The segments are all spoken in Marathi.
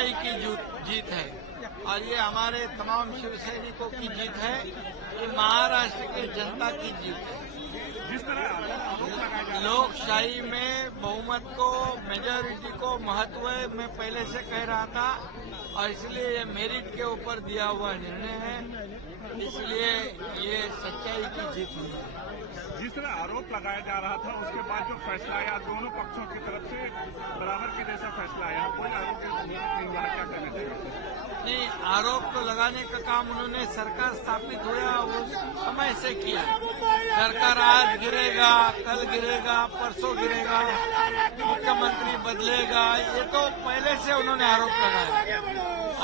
सच्चाई की जीत है और ये हमारे तमाम शिवसैनिकों की जीत है, ये महाराष्ट्र की जनता की जीत है। जिस तरह लोकशाही में बहुमत को, मेजॉरिटी को महत्व है, मैं पहले से कह रहा था और इसलिए ये मेरिट के ऊपर दिया हुआ निर्णय है, इसलिए ये सच्चाई की जीत हुई है। जिस तरह आरोप लगाया जा रहा था उसके बाद जो फैसला आया दोनों पक्षों की तरफ से बराबर के जैसा फैसला आया, कोई आरोप नहीं लगा, क्या कहना चाहिए? नहीं, आरोप तो लगाने का काम उन्होंने सरकार स्थापित हुआ उस समय से किया। सरकार आज गिरेगा, कल गिरेगा, परसों गिरेगा, मुख्यमंत्री बदलेगा, ये तो पहले से उन्होंने आरोप लगाया।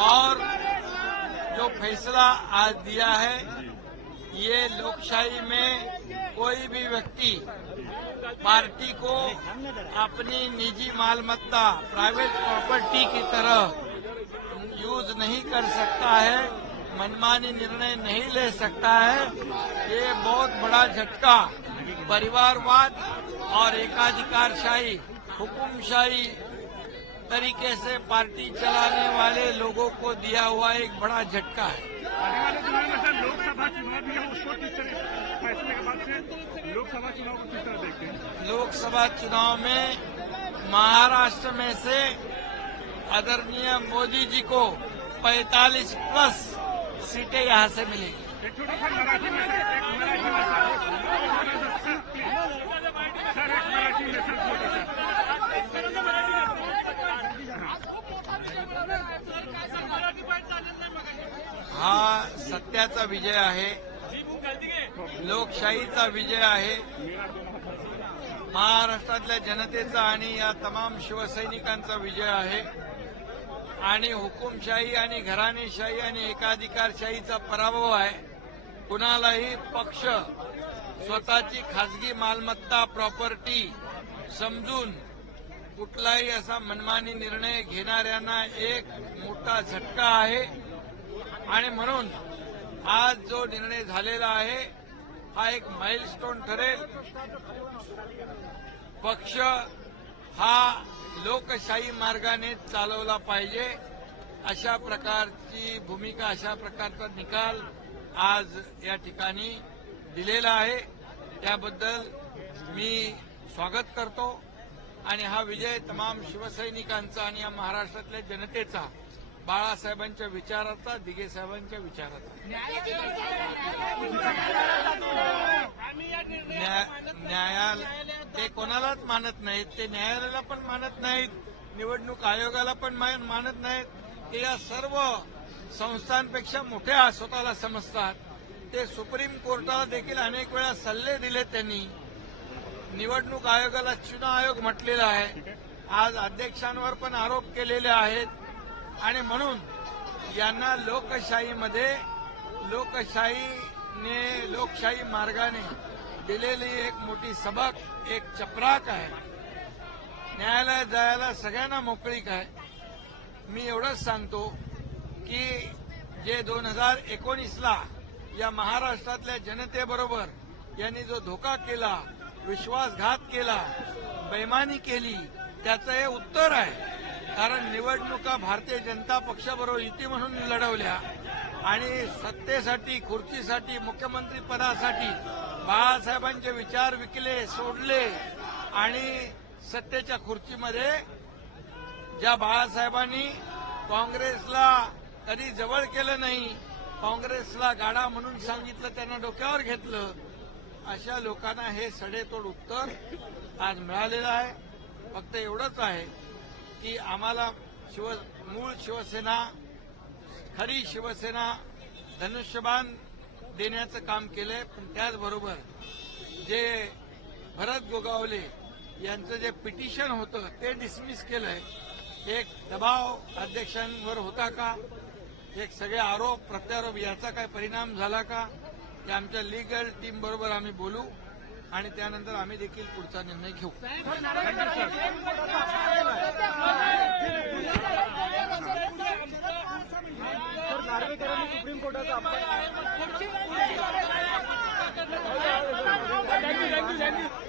और जो फैसला आज दिया है, ये लोकशाही में कोई भी व्यक्ति पार्टी को अपनी निजी मालमत्ता, प्राइवेट प्रॉपर्टी की तरह यूज नहीं कर सकता है, मनमानी निर्णय नहीं ले सकता है। ये बहुत बड़ा झटका परिवारवाद और एकाधिकारशाही, हुकुमशाही तरीके से पार्टी चलाने वाले लोगों को दिया हुआ एक बड़ा झटका है। आने वाले दिनों में सर लोकसभा चुनाव भी है, उसको किस तरह फैसले के बाद से लोकसभा चुनाव को किस तरह देखते हैं? लोकसभा चुनाव में महाराष्ट्र में से आदरणीय मोदी जी को 45 प्लस सीटें यहां से मिलेगी। एक छोटा सा मराठी में सर, एक मराठी में सर, एक मराठी में सर, छोटा सा। हा सत्याचा विजय आहे, लोकशाहीचा विजय आहे, महाराष्ट्रातल्या जनतेचा आणि या तमाम शिवसैनिकांचा विजय आहे आणि हुकुमशाही आणि घराणेशाही आणि एकाधिकारशाहीचा पराभव आहे। कुणालाही पक्ष स्वतःची खासगी मालमत्ता, प्रॉपर्टी समजून कुठलाही असा मनमानी निर्णय घेणाऱ्यांना एक मोठा झटका आहे आणि म्हणून आज जो निर्णय झालेला आहे हा एक माइलस्टोन ठरेल। पक्ष हा लोकशाही मार्गाने चालवला पाहिजे, अशा प्रकारची भूमिका, अशा प्रकारचा निकाल आज या ठिकाणी दिलेला आहे। त्याबद्दल मी स्वागत करतो आणि हा विजय तमाम शिवसैनिकांचा आणि या महाराष्ट्रातल्या जनतेचा, बाळासाहेबांच्या विचाराचा, दिघे साहेबांच्या विचाराचा। न्यायालय ते कोणालाच मानत नाहीत, ते न्यायालयाला पण मानत नाहीत, निवडणूक आयोगाला पण मानत नाहीत। ते या सर्व संस्थांपेक्षा मोठ्या स्वतःला समजतात। ते सुप्रीम कोर्टाला देखील अनेक वेळा सल्ले दिले त्यांनी। निवडणूक आयोगाला चुनाव आयोग म्हटलेला आहे, आज अध्यक्षांवर पण आरोप केलेले आहेत आणि म्हणून यांना लोकशाहीमध्ये, लोकशाही मार्गाने दिलेली एक मोठी सबक, एक चपराक आहे। न्यायालयात जायला सगळ्यांना मोकळीक आहे। मी एवढंच सांगतो की जे 2019ला या महाराष्ट्रातल्या जनतेबरोबर यांनी जो धोका केला, विश्वासघात केला, बेईमानी केली, त्याचं हे उत्तर आहे। कारण निवडणुका भारतीय जनता पक्षाबरोबर युती म्हणून लढवल्या आणि सत्तेसाठी, खुर्चीसाठी, मुख्यमंत्री पदासाठी बाळासाहेबांचे विचार विकले, सोडले आणि सत्तेच्या खुर्चीमध्ये ज्या बाळासाहेबांनी काँग्रेसला कधी जवळ केलं नाही, काँग्रेसला गाडा म्हणून सांगितलं, त्यांना डोक्यावर घेतलं, अशा लोकांना हे सडेतोड उत्तर आज मिळालेलं आहे। फक्त एवढंच आहे की आम्हाला मूळ शिवसेना, खरी शिवसेना धनुष्यबाण देण्याचं काम केलंय, पण त्याचबरोबर जे भरत गोगावले यांचं जे पिटिशन होतं ते डिसमिस केलंय। एक दबाव अध्यक्षांवर होता का, एक सगळे आरोप प्रत्यारोप याचा काय परिणाम झाला का, ते आमच्या लीगल टीम बरोबर आम्ही बोलू आणि त्यानंतर आम्ही देखील पुढचा निर्णय घेऊ। सुप्रीम कोर्टाचा थँक्यू।